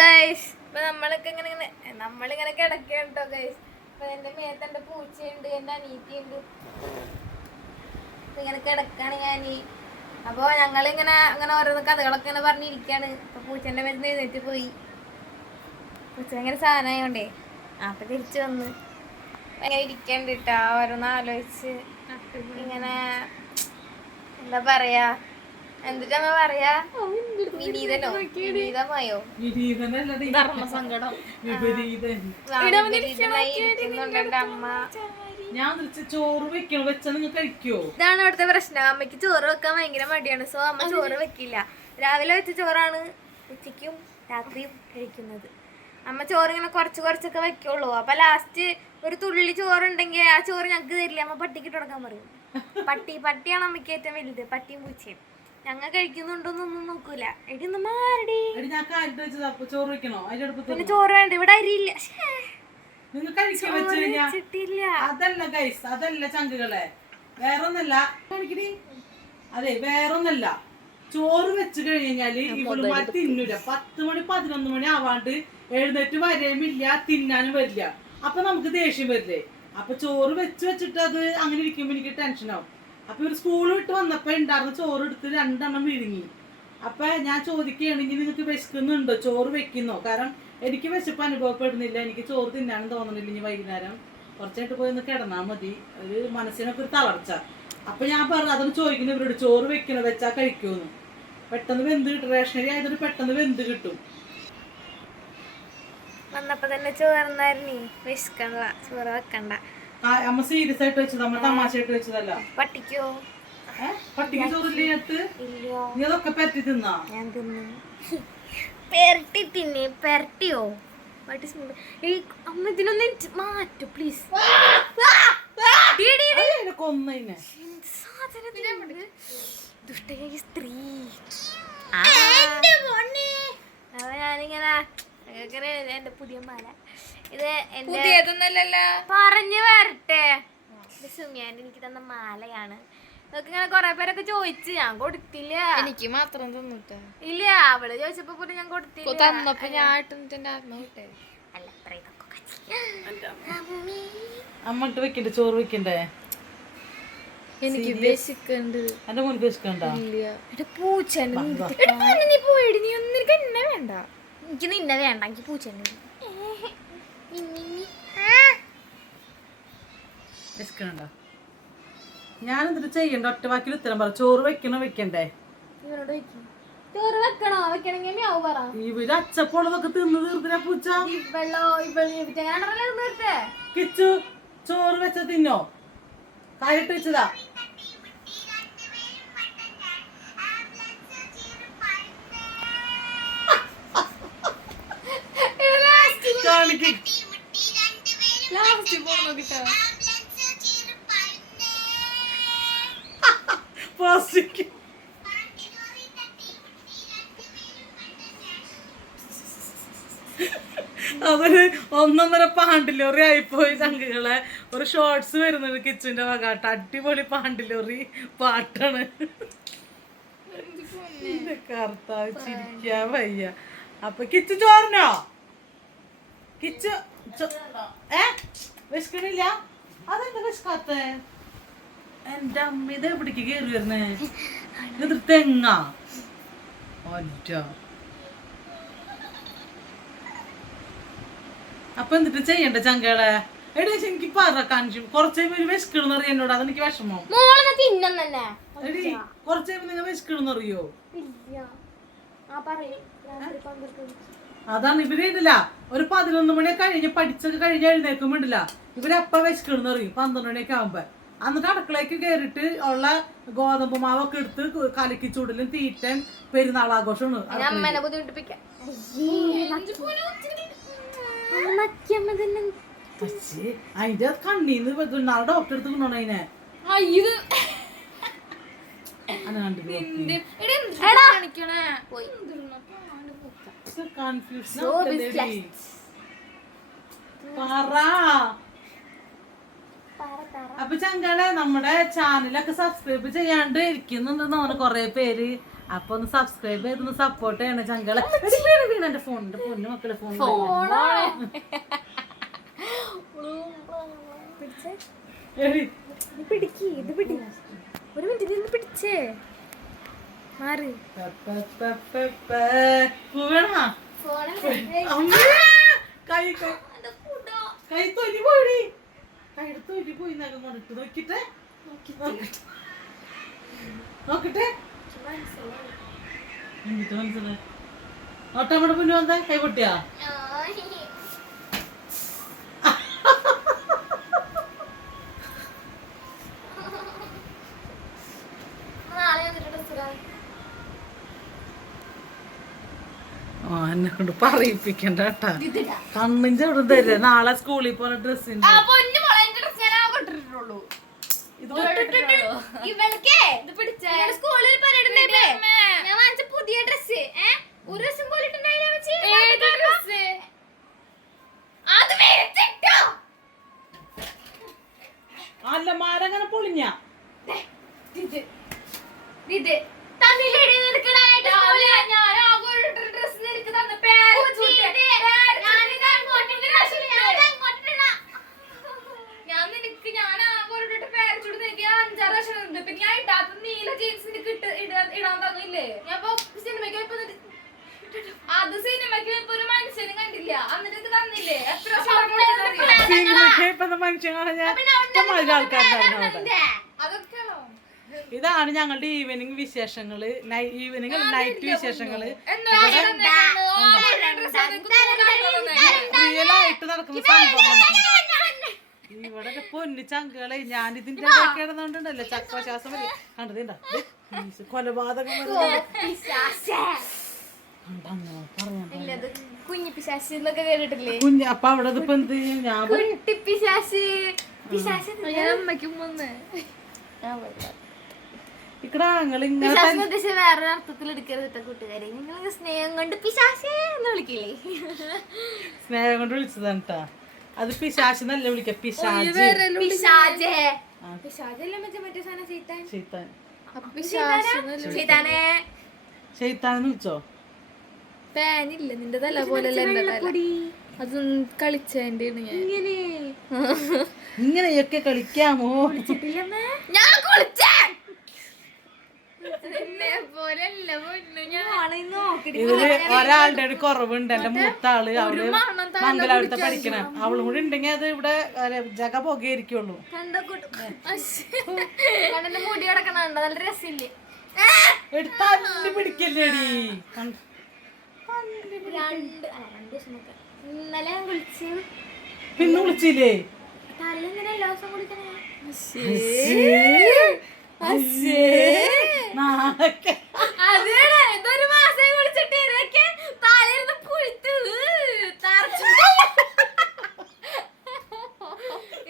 Guys ഇപ്പൊ നമ്മളൊക്കെ ഇങ്ങനെ ഇങ്ങനെ നമ്മളിങ്ങനെ കിടക്കുകയാണ് കേട്ടോ ഗൈസ് അപ്പൊ എന്റെ മേത്ത് എന്റെ പൂച്ചയുണ്ട് എന്റെ അനീറ്റിയുണ്ട് ഇങ്ങനെ കിടക്കാണ് ഞാൻ അപ്പൊ ഞങ്ങളിങ്ങനെ അങ്ങനെ ഓരോ കഥകളൊക്കെ ഇങ്ങനെ പറഞ്ഞിരിക്കാണ്. അപ്പൊ പൂച്ചന്റെ മരുന്ന് എഴുന്നേറ്റ് പോയി. പൂച്ച ഭയങ്കര സാധനമായോണ്ടേ അപ്പൊ തിരിച്ചു വന്ന്. ഭയങ്കര ഇരിക്കണ്ട് ഓരോന്ന് ആലോചിച്ച്. ഇങ്ങനെ എന്താ പറയാ? എന്നിട്ട് പറയാ? വിനീതനോ? വിനീതമായോ. ധർമ്മസങ്കടം. അമ്മ ഞാൻ വിളിച്ച ചോറ് വെക്കണോ? വെച്ചാ നിങ്ങൾ കഴിക്കോ? ഇതാണ് അവിടുത്തെ പ്രശ്നം. അമ്മയ്ക്ക് ചോറ് വെക്കാൻ ഭയങ്കര മടിയാണ്. സോ അമ്മ ചോറ് വെക്കില്ല. രാവിലെ വെച്ച ചോറാണ് ഉച്ചയ്ക്കും രാത്രിയും കഴിക്കുന്നത്. അമ്മ ചോറ് ഇങ്ങനെ കുറച്ച് കുറച്ചൊക്കെ വെക്കുള്ളൂ. അപ്പൊ ലാസ്റ്റ് ഒരു തുള്ളി ചോറുണ്ടെങ്കിൽ ആ ചോറ് ഞങ്ങൾക്ക് തരില്ല. അമ്മ പട്ടിക്ക് കൊടുക്കാൻ പറയും. പട്ടി പട്ടിയാണ് അമ്മയ്ക്ക് ഏറ്റവും വലുത്. പട്ടിയും പൂച്ചയും. ഞങ്ങൾ കഴിക്കുന്നുണ്ടോന്നൊന്നും നോക്കൂല. എടി ഒന്ന് മാറടി. ചോറ് വെക്കണോ? പിന്നെ ചോറ് വേണ്ട. ഇവിടെ അരിയില്ല അതല്ല ഗൈസ് അതല്ല ചങ്കുകളെ. വേറൊന്നല്ല. അതെ വേറൊന്നല്ല. ചോറ് വെച്ച് കഴിഞ്ഞാൽ ഇവളുമാർ തിന്നൂല. പത്ത് മണി പതിനൊന്ന് മണി ആവാണ്ട് എഴുന്നേറ്റ് വരെയുമില്ല തിന്നാനും വരില്ല. അപ്പൊ നമുക്ക് ദേഷ്യം വരില്ലേ? അപ്പൊ ചോറ് വെച്ച് വെച്ചിട്ട് അത് അങ്ങനെ ഇരിക്കുമ്പോ എനിക്ക് ടെൻഷൻ ആവും. അപ്പൊ ഒരു സ്കൂൾ വിട്ട് വന്നപ്പോ ഉണ്ടായിരുന്ന ചോറ് എടുത്ത് രണ്ടെണ്ണം വിഴുങ്ങി. അപ്പൊ ഞാൻ ചോദിക്കുകയാണെങ്കിൽ നിങ്ങൾക്ക് വിശക്കുന്നുണ്ടോ? ചോറ് വെക്കുന്നോ? കാരണം എനിക്ക് വിശപ്പ് അനുഭവപ്പെടുന്നില്ല. എനിക്ക് ചോറ് തിന്നാനും തോന്നുന്നില്ല ഇനി വൈകുന്നേരം. കുറച്ചായിട്ട് പോയി ഒന്ന് കിടന്നാൽ മതി. ഒരു മനസ്സിനൊക്കെ ഒരു തളർച്ച. അപ്പൊ ഞാൻ പറഞ്ഞു അതൊന്ന് ചോദിക്കുന്നു ഇവരോട് ചോറ് വെക്കണോ വെച്ചാൽ കഴിക്കുമെന്ന്? പെട്ടെന്ന് വെന്ത് കിട്ടും. റേഷനറി ആയതുകൊണ്ട് പെട്ടെന്ന് വെന്ത് കിട്ടും. വന്നപ്പോ തന്നെ ചോറുന്നായിരുന്നേ വിശക്കണ്ട ചോറ് വെക്കണ്ട. അമ്മ സീരിയസ് ആയിട്ട് വെച്ചത് അമ്മ തമാശയായിട്ട് വെച്ചതല്ല. പട്ടിക്കോ? ഏ? പട്ടിക്ക് ചോറില്ലേ അടുത്ത് നീ അതൊക്കെ പറ്റി തിന്നാ? ഞാൻ തിന്നു. പെരട്ടി തിന്നെ. പെരട്ടിയോ? വാട്ട് ഇസ് ഈ അമ്മ ഇതിനൊന്ന് മാറ്റു പ്ലീസ് അതിനെ കൊന്നതിനെ ദുഷ്ടയായ സ്ത്രീ. അപ്പൊ എന്റെ പുതിയ മാല? ഇത് എന്റെ പറഞ്ഞു വരട്ടെ. സുമിയാൻ എനിക്ക് തന്ന മാലയാണ്. ഇതൊക്കെ ഇങ്ങനെ കൊറേ പേരൊക്കെ ചോദിച്ചു ഞാൻ കൊടുത്തില്ല. എനിക്ക് മാത്രം തന്നിട്ട്? ഇല്ല അവൾ ചോദിച്ചപ്പോ പോലും ഞാൻ കൊടുത്തില്ല. തന്നപ്പോ ഞാൻ ആട്ടുന്നിട്ട് ആത്മ വിട്ടേ അല്ല ഇത്ര ഇതൊക്കെ അമ്മി. അമ്മ ഇട്ട് വെക്കണ്ടേ? ചോറ് വെക്കണ്ടേ? എനിക്ക് വിശക്കുണ്ട് എന്റെ മുൻപ്. എടാ പൊന്നെ നീ പോയെടി നീ ഒന്നും എനിക്ക് എന്നെ വേണ്ട. എനിക്ക് നിന്നെ വേണ്ട എനിക്ക് പൂച്ച. വെച്ചിട്ടുണ്ടോ ഞാൻ എന്നിട്ട് ചെയ്യണ്ട? ഒറ്റ വാക്കിൽ ഉത്തരം പറ. ചോറ് വെക്കണോ വെക്കണ്ടേ? ചോറ് വെക്കണോ? ഇവർ അച്ചപ്പുള്ളതൊക്കെ തിന്ന് തീർത്തില്ല പൂച്ച. കിച്ചു ചോറ് വെച്ച തിന്നോ? കാലിട്ട് വെച്ചതാ? ലാസ്റ്റ് നോക്കിട്ടാ അതൊരു ഒന്നൊന്നര പാണ്ടിലോറി ആയിപ്പോയി ചങ്കുകളെ ഒരു ഷോർട്സ് വരുന്നത് കിച്ചന്റെ വകാട്ട അടിപൊളി പാണ്ടിലോറി പാട്ടാണ്. കറുത്താ ചിരിക്കാൻ വയ്യ. അപ്പൊ കിച്ചു ചോറിനോ? കിച്ചു ഏ? വിശക്കണില്ല? അതെന്താ വിശക്കാത്ത? എന്റെ അമ്മ ഇത് എവിടേക്ക് കയറി വരുന്നേ ഇത് തെങ്ങാ? ഒറ്റ. അപ്പൊ എന്നിട്ട് ചെയ്യണ്ട ചങ്കകളെ എടേ എനിക്ക് പറ കാണിച്ചു. കുറച്ചേ പേര് വിശക്കണെന്ന് അറിയാം എന്നോട്. അതെനിക്ക് വിഷമോ. എടി കുറച്ചേ തന്നെ എടീ കുറച്ച് നിങ്ങൾ വിശക്കണെന്ന് അറിയോ? അതാണ് ഇവർ ഇടില്ല ഒരു പതിനൊന്ന് മണി കഴിഞ്ഞ് പഠിച്ചൊക്കെ കഴിഞ്ഞ് എഴുന്നേക്കുമ്പോണ്ടില്ല ഇവരപ്പ അപ്പ വിശക്കണെന്ന് അറിയും? പന്ത്രണ്ട് മണിയൊക്കെ ആവുമ്പോ. എന്നിട്ട് അടുക്കളയ്ക്ക് കയറിട്ട് ഉള്ള ഗോതമ്പ് മാവൊക്കെ എടുത്ത് കലക്കി ചൂടലും തീറ്റൻ പെരുന്നാളാഘോഷമാണ് തന്നെ. പക്ഷേ അതിന്റെ കണ്ണീന്ന് ഡോക്ടർ എടുത്ത് കൊണ്ടുപോണ അതിനെ ഇത് അന്നെ കണ്ടിട്ട് എടാ കാണിക്കണേ പോയി കൺഫ്യൂഷൻ So reflex. പറ പറ പറ അപ്പൊ ചങ്കളെ നമ്മുടെ ചാനലൊക്കെ സബ്സ്ക്രൈബ് ചെയ്യാണ്ട് ഇരിക്കുന്നുണ്ടെന്ന് തോന്നുന്നു കൊറേ പേര്. അപ്പൊ ഒന്ന് സബ്സ്ക്രൈബ് ചെയ്തൊന്ന് സപ്പോർട്ട് ചെയ്യണേ ചങ്കളെ. വീണ് എന്റെ ഫോണിന്റെ പൊന്നു മക്കളെ ഫോൺ പിടിക്ക് ഇത് പിടി ഒരു മിനിറ്റ് നിന്ന് പിടിച്ചേ. മാറി! കൈ കൈ. കൈ തൊലി പോയി. കൈയുടെ തൊലി പോയി. നഖം കൊണ്ടിട്ട് നോക്കിട്ടെ? നോക്കട്ടെ. എന്നിട്ട് മനസ്സിലായി. ഓട്ടമ്മടെ മുന്നേ വന്നേ. കൈ പൊട്ടിയാ നാളെ വന്നിട്ട് ഡ്രസ് ഇടാം ആ എന്നെ കൊണ്ട് പറയിപ്പിക്കണ്ട കേട്ടാ. കണ്ണിന്റെ അവിടെ തരില്ല. നാളെ സ്കൂളിൽ പോണ ഡ്രസ്സിന്റെ. പൊന്നു മോളെ എന്റെ ഡ്രസ് ഞാൻ ഇത് ഇവൾക്കേ ഇത് പിടിച്ചേ. സ്കൂളിൽ പരടുന്നേ ഞാൻ വാങ്ങിച്ച പുതിയ ഡ്രസ് ഒരു ദിവസം പോലും അല്ല മാരങ്ങനെ പൊളിഞ്ഞ? ഇത് ഇത് തന്നില്ലേടി നിനക്കിടാനായിട്ട് സ്കൂളിൽ? ഞാൻ ആകെ ഒരു ഡ്രസ് നിനക്ക് തന്ന പേര് ഞാൻ നിനക്ക് ഞാൻ ആകെ ഒരു ഇട്ടിട്ട് പേര് ചൂട് നിനക്ക് ഞാൻ അഞ്ചാറ് ഞാൻ ഇടാത്ത നീല ജീൻസിന് കിട്ട ഇടാൻ തന്നില്ലേ ഞാൻ സിനിമയ്ക്ക് പോയപ്പോ അത് സിനിമയ്ക്ക് പോയപ്പോ ഒരു മനുഷ്യനും കണ്ടില്ല എന്നിട്ട് ഇത് തന്നില്ലേ എത്ര സിനിമയ്ക്ക് മനുഷ്യൻ അതൊക്കെയാണോ ഇതാണ് ഞങ്ങളുടെ ഈവനിങ് വിശേഷങ്ങൾ ഈവനിങ് നൈറ്റ് വിശേഷങ്ങൾ റിയൽ ആയിട്ട് നടക്കുന്ന സംഭവം ഇവിടെ ഒരു പൊന്നു ചങ്കുകളെ ഞാൻ ഇതിന്റെ ഇടയിൽ കിടന്നോണ്ടുണ്ടല്ലോ ചക്രശ്വാസം കണ്ടതിണ്ട കൊലപാതകം കുഞ്ഞു പിശാശി എന്നൊക്കെ കേട്ടിട്ടില്ലേ? അപ്പൊ അവിടെ എന്ത് ഞാൻ കുട്ടി പിശാശി പിശാശി ഞാൻ അമ്മയ്ക്കും വന്നേ ഇക്കടാ നിങ്ങൾ ഇങ്ങനെ വേറൊരു അർത്ഥത്തിൽ എടുക്കരുത് കൂട്ടുകാരെ. നിങ്ങൾ സ്നേഹം കൊണ്ട് പിശാശേ എന്ന് വിളിക്കില്ലേ? സ്നേഹം കൊണ്ട് വിളിച്ചതാണ് കേട്ടാ അത് പിശാച്ച് നല്ല വിളിക്ക? പിശാജ് പിശാജ് മറ്റേ സാധനം ചീത്താൻ ചീത്താനെ വിളിച്ചോ? നിന്റെ തല പോലെ അതൊന്നും കളിച്ചതിന്റെ ഇങ്ങനെ. ഇങ്ങനെയൊക്കെ കളിക്കാമോ? ഞാൻ കുളിച്ചേ എന്നെ പോലെയല്ല പൊന്നു ഞാൻ മോളെ നോക്കിട്ട് ഇതിൽ ഒരാളുടെ ഒരു കുറവുണ്ട്. എന്റെ മൂത്ത ആൾ അവൾ മംഗലാപുരത്തെ പഠിക്കണ. അവളും കൂടി ഉണ്ടെങ്കിൽ അത് ഇവിടെ ജഗ പുകയായിരിക്കുള്ളൂ. മുടി നല്ല രസില്ലേ എടുത്താ പിടിക്കല്ലേടി? ഇന്നലെ പിന്നെ വിളിച്ചില്ലേ തല ഇങ്ങനെ എല്ലാ ദിവസം കുളിക്കണേ നാളൊക്കെ അതെ ഇതൊരു മാസം കുളിച്ചിട്ട് ഇതൊക്കെ തലേന്ന് പുഴുത്ത് തറച്ചു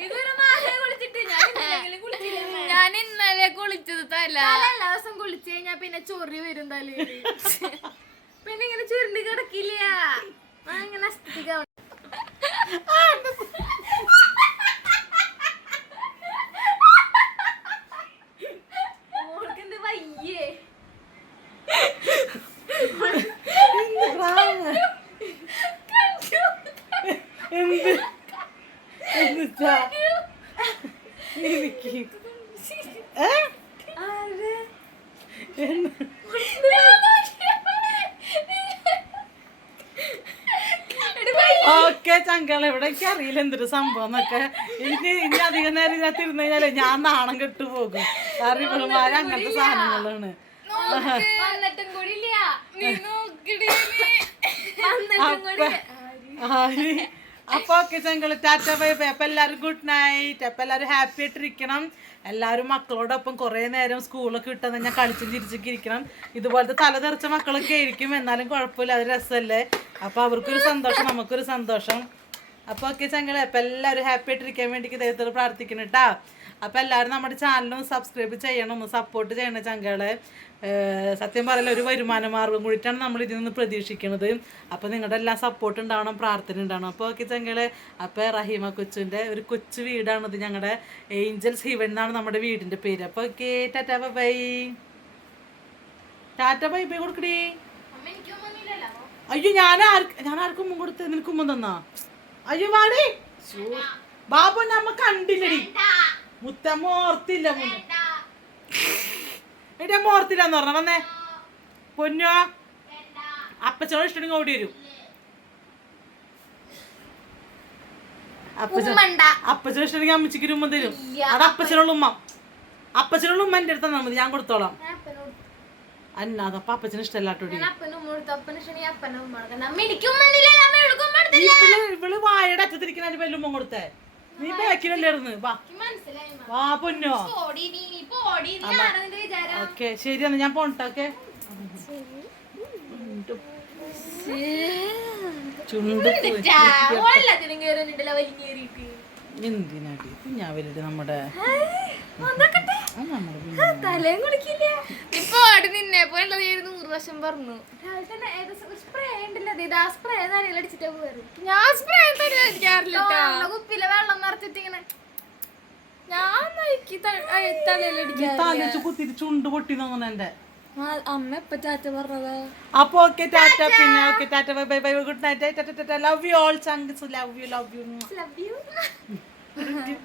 ഇതൊരു മാസം കുളിച്ചിട്ട് ഞാൻ ഇന്നലെങ്കിലും കുളിച്ചില്ല ഞാൻ ഇന്നലെ കുളിച്ചത് തല തല എല്ലാ ദിവസം കുളിച്ചു കഴിഞ്ഞാ പിന്നെ ചൊറി വരും തലയിൽ പിന്നെ ഇങ്ങനെ ചുരുണ്ടി കിടക്കില്ല ആ, ഇങ്ങനെ അസ്ഥിതിക്കാവും. മോൾക്കെന്ത് വയ്യേ എന്ത് എന്തിച്ചാ എനിക്ക് ഏ? ആര്? എന്ത്? എടി വയ്യ. ഓക്കെ ചങ്കള എവിടേക്ക് അറിയില്ല എന്തൊരു സംഭവം എന്നൊക്കെ എനിക്ക് ഇനി അധികം നേരം ഇതിനകത്ത് ഇരുന്ന് കഴിഞ്ഞാലേ ഞാൻ നാണം കെട്ടു പോകും. കാരണം ഇവളുമാര് അങ്ങനത്തെ സാധനങ്ങളാണ്. ആര്? അപ്പൊ ഓക്കെ ടാറ്റ ബൈ ബൈ. അപ്പൊ എല്ലാവരും ഗുഡ് നൈറ്റ് അപ്പൊ എല്ലാവരും ഹാപ്പി ആയിട്ടിരിക്കണം. എല്ലാവരും മക്കളോടൊപ്പം കുറേ നേരം സ്കൂളൊക്കെ വിട്ടെന്ന് ഞാൻ കളിച്ചും ചിരിച്ചൊക്കെ ഇരിക്കണം. ഇതുപോലത്തെ തലതെറിച്ച മക്കളൊക്കെ ആയിരിക്കും. എന്നാലും കുഴപ്പമില്ല അത് രസമല്ലേ? അപ്പൊ അവർക്കൊരു സന്തോഷം നമുക്കൊരു സന്തോഷം. അപ്പൊ ഓക്കെ ചങ്കളെ അപ്പൊ എല്ലാവരും ഹാപ്പി ആയിട്ടിരിക്കാൻ വേണ്ടി ദൈവത്തോട് പ്രാർത്ഥിക്കണം കേട്ടാ അപ്പൊ എല്ലാവരും നമ്മുടെ ചാനലും സബ്സ്ക്രൈബ് ചെയ്യണം ഒന്ന് സപ്പോർട്ട് ചെയ്യണം ചങ്കളെ സത്യം പറയല ഒരു വരുമാന മാർഗം കൂടിയിട്ടാണ് നമ്മൾ ഇതിൽ നിന്ന് പ്രതീക്ഷിക്കുന്നത്. അപ്പോൾ നിങ്ങളുടെ എല്ലാം സപ്പോർട്ട് ഉണ്ടാവണം പ്രാർത്ഥന ഉണ്ടാവണം. അപ്പോൾ ഓക്കെ ചങ്കളെ അപ്പോൾ റഹീമ കൊച്ചുവിന്റെ ഒരു കൊച്ചു വീടാണിത് ഞങ്ങളുടെ ഏഞ്ചൽസ് ഹിവൻ എന്നാണ് നമ്മുടെ വീടിന്റെ പേര്. അപ്പോൾ okay tata bye tata bye bye കൊടുക്കടി. അയ്യോ ഞാൻ ആർക്ക് ഞാൻ ആർക്കും കൊടുത്ത് നിനക്കുമ്പം തന്നാ? അയ്യോ വാടി. ബാബു നമ്മ കണ്ടില്ലടി. മുത്തമ്മ ഓർത്തില്ല എന്റെ അമ്മ ഓർത്തില്ല എന്ന് പറഞ്ഞ. വന്നേ. പൊന്നോ. അപ്പച്ചനോട് ഇഷ്ടം ഓടി വരും. അപ്പച്ചോ അപ്പച്ചനോട് ഇഷ്ടം അമ്മച്ചിക്ക് ഉമ്മ തരും. അത് അപ്പച്ചനുള്ള ഉമ്മ. അപ്പച്ചനുള്ള ഉമ്മ എന്റെ അടുത്ത് തന്നാൽ മതി ഞാൻ കൊടുത്തോളാം എടുക്കും ഉമ്മ എടുത്തില്ല ഇവൾ വായയുടെ അറ്റത്തിരിക്കുന്ന അതിന്റെ ഉമ്മ കൊടുത്തേ. നീ ബാക്കിലല്ലായിരുന്നു വാ. വാ പൊന്നോ. ഓക്കെ ശരി എന്നാ ഞാൻ പോണ്ട ഓക്കെ. ചുണ്ട് പോയി. എന്തിനാടി? നമ്മുടെ ആ, നമ്മുടെ തലയും കുടിക്കില്ല ഇപ്പൊ ആട് നിന്നെ പോലെ നൂറ് വർഷം പറഞ്ഞു. രാവിലെ തന്നെ ഏത് സ്പ്രേ ഉണ്ടല്ലോ ഇത് ആ സ്പ്രേ തലയിൽ അടിച്ചിട്ടാ പോയത് ഞാൻ സ്പ്രേ വെള്ളം നിറച്ചിട്ട് ഇങ്ങനെ ഞാൻ വെച്ച് കുത്തിയിട്ട് ചുണ്ട് പൊട്ടി തോന്നുന്നു എന്റെ. അമ്മ എപ്പ ചാറ്റ പറഞ്ഞതാ അപ്പൊ ഓക്കെ ടാറ്റ. പിന്നെ okay tata bye bye bye good night. Love you all chunks love you love you love you.